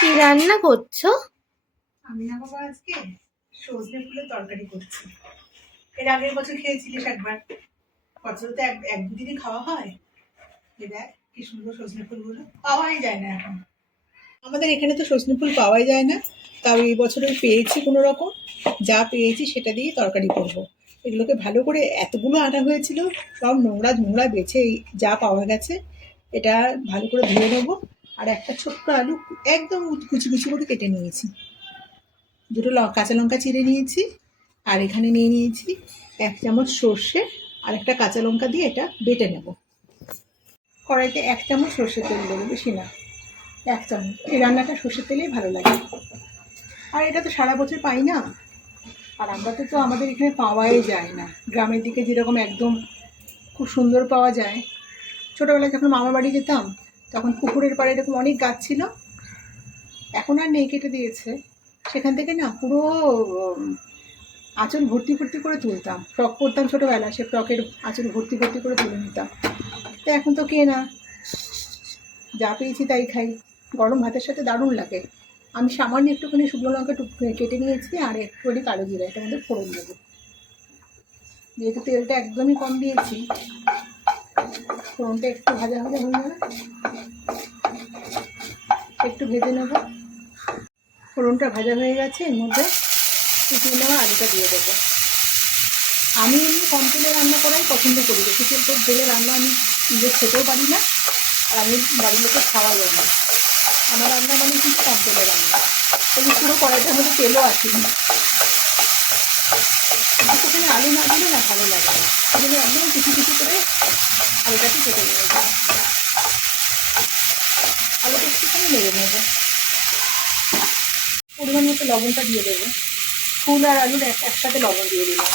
কি রান্না করছ? আমি না বাবা আজকে সজনে ফুলের তরকারি করছি। এর আগের বছর খেয়েছিলিস একবার। বছর তো এক দুদিনই খাওয়া হয়। এ দেখ, কি সুন্দর সজনে ফুলগুলো। পাওয়াই যায় না এখন। আমাদের এখানে তো সজনে ফুল পাওয়াই যায় না। তাও এই বছর ওই পেয়েছি কোনো রকম। যা পেয়েছি সেটা দিয়ে তরকারি করব। এগুলোকে ভালো করে এতগুলো আনা হয়েছিল, সব নোংরা ঝোংরা বেছে যা পাওয়া গেছে, এটা ভালো করে ধুয়ে নেব। আর একটা ছোট্ট আলু একদম কুচি কুচি করে কেটে নিয়েছি। দুটো কাঁচা লঙ্কা চিড়ে নিয়েছি, আর এখানে নিয়ে নিয়েছি এক চামচ সর্ষে আর একটা কাঁচা লঙ্কা দিয়ে এটা বেটে নেব। কড়াইতে এক চামচ সর্ষের তেল দেবো, বেশি না। এক চামচ। এই রান্নাটা সর্ষের তেলেই ভালো লাগে। আর এটা তো সারা বছর পাই না। আর আমরা তো আমাদের এখানে পাওয়াই যায় না। গ্রামের দিকে যেরকম একদম খুব সুন্দর পাওয়া যায়। ছোটোবেলায় যখন মামার বাড়ি যেতাম তখন পুকুরের পাড়ে এরকম অনেক গাছ ছিল। এখন আর নেই কেটে দিয়েছে। সেখান থেকে না পুরো আঁচল ভর্তি ভর্তি করে তুলতাম। ফ্রক পরতাম ছোটোবেলা, সে ফ্রকের আঁচল ভর্তি ভর্তি করে তুলে নিতাম। তো এখন তো কে না? যা পেয়েছি তাই খাই। গরম ভাতের সাথে দারুণ লাগে। আমি সামান্য একটুখানি শুকনো লঙ্কা টুক কেটে নিয়েছি আর একটুখানি কালো জিরা, এটা মধ্যে ফোড়ন দেবো। যেহেতু তেলটা একদমই কম দিয়েছি ফোড়নটা একটু ভাজা ভাজা হয়ে যাবে। একটু ভেজে নেব। ফোড়নটা ভাজা হয়ে গেছে, এর মধ্যে কুচিয়ে নেওয়া আলুটা দিয়ে দেবো। আমি এমনি কম তেলে রান্না করাই পছন্দ করি। বেশি তেল তো তেলে রান্না আমি নিজে খেতেও পারি না, আর আমি বাড়ির লোকের খাওয়াইও না আমার রান্না মানে কিন্তু কম তেলে রান্না। এই পুরো কড়াইটার মধ্যে তেলও আসেনি। সেখানে আলু না দিলে না ভালো লাগে না। সেখানে একদম কিছু কিছু করে আলুটাকে কেটে নেবে। আলুটা একটুখানি নেড়ে নেব। পরিমাণ মতো লবণটা দিয়ে দেবো। ফুল আর আলুর এক একসাথে লবণ দিয়ে দিলাম।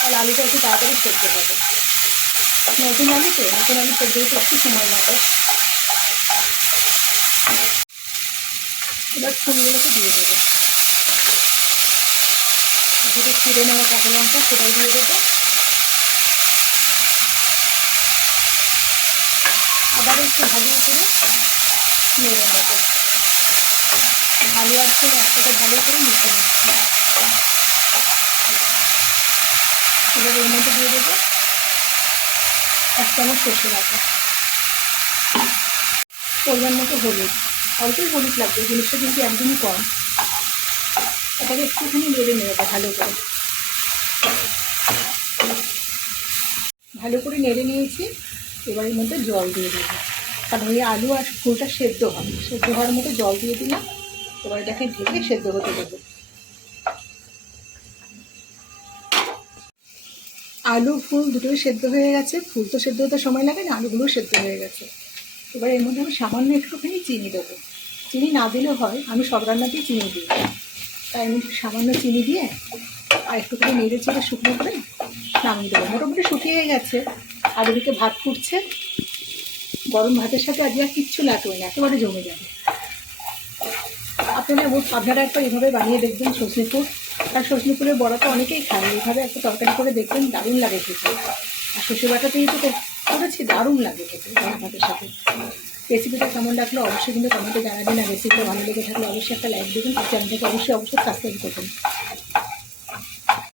তাহলে আলুটা একটু তাড়াতাড়ি সেদ্ধ হবে। নতুন আলু তো, নতুন আলু সেদ্ধ হতে একটু সময় লাগে। এবার ফুলগুলোকে দিয়ে দেবো। যেটা ছিঁড়ে নেওয়া কাঁচা লঙ্কা সেটাও দিয়ে দেবো। আবার একটু ভালো করে নেড়ে নেব। ভালো আছে একসাথে ভালো করে মিশে নিচ্ছি এবার এর মধ্যে দিয়ে দেবো এক চামচ সর্ষে বাটা। পরিমাণ মতো হলুদ। অল্পই হলুদ লাগবে, হলুদটা কিন্তু একদমই কম। এটাকে একটুখানি নেড়ে নেবে ভালো করে। ভালো করে নেড়ে নিয়েছি, এবার এর মধ্যে জল দিয়ে দেবো। কারণ ওই আলু আর ফুলটা সেদ্ধ হবে। সেদ্ধ হওয়ার মতো জল দিয়ে দিলাম, এবার এটাকে ঢেকে সেদ্ধ হতে দেবো। আলু, ফুল দুটোই সেদ্ধ হয়ে গেছে। ফুল তো সেদ্ধ হতে সময় লাগে না আলুগুলো সেদ্ধ হয়ে গেছে। এবার এর মধ্যে আমি সামান্য একটুখানি চিনি দেবো। চিনি না দিলে হয়, আমি সব রান্নাতেই চিনি দিই। তাই আমি একটু সামান্য চিনি দিয়ে আর একটুখানি নেড়ে চেড়ে শুকনো করে নামিয়ে দেবো। মোটামুটি শুকিয়ে গেছে। আর ওদিকে ভাত ফুটছে। গরম ভাতের সাথে আজকে আর কিচ্ছু লাগবে না একেবারে জমে যাবে। আপনারা আপনারা একবার এভাবে বানিয়ে দেখবেন সজনে ফুল আর সজনে ফুলের বড়া তো অনেকেই খায় এইভাবে একটা তরকারি করে দেখবেন দারুণ লাগে খেতে। আর শ্বশুর বাটাতেই তো কর- করেছি, দারুণ লাগে খেতে গরম ভাতের সাথে। রেসিপিটা কেমন লাগল অবশ্যই কিন্তু কমেন্টে জানাবেন আর রেসিপিটা ভালো লেগে থাকলে অবশ্যই একটা লাইক দেবেন। আর চ্যানেলটাকে অবশ্যই অবশ্যই সাবস্ক্রাইব করবেন।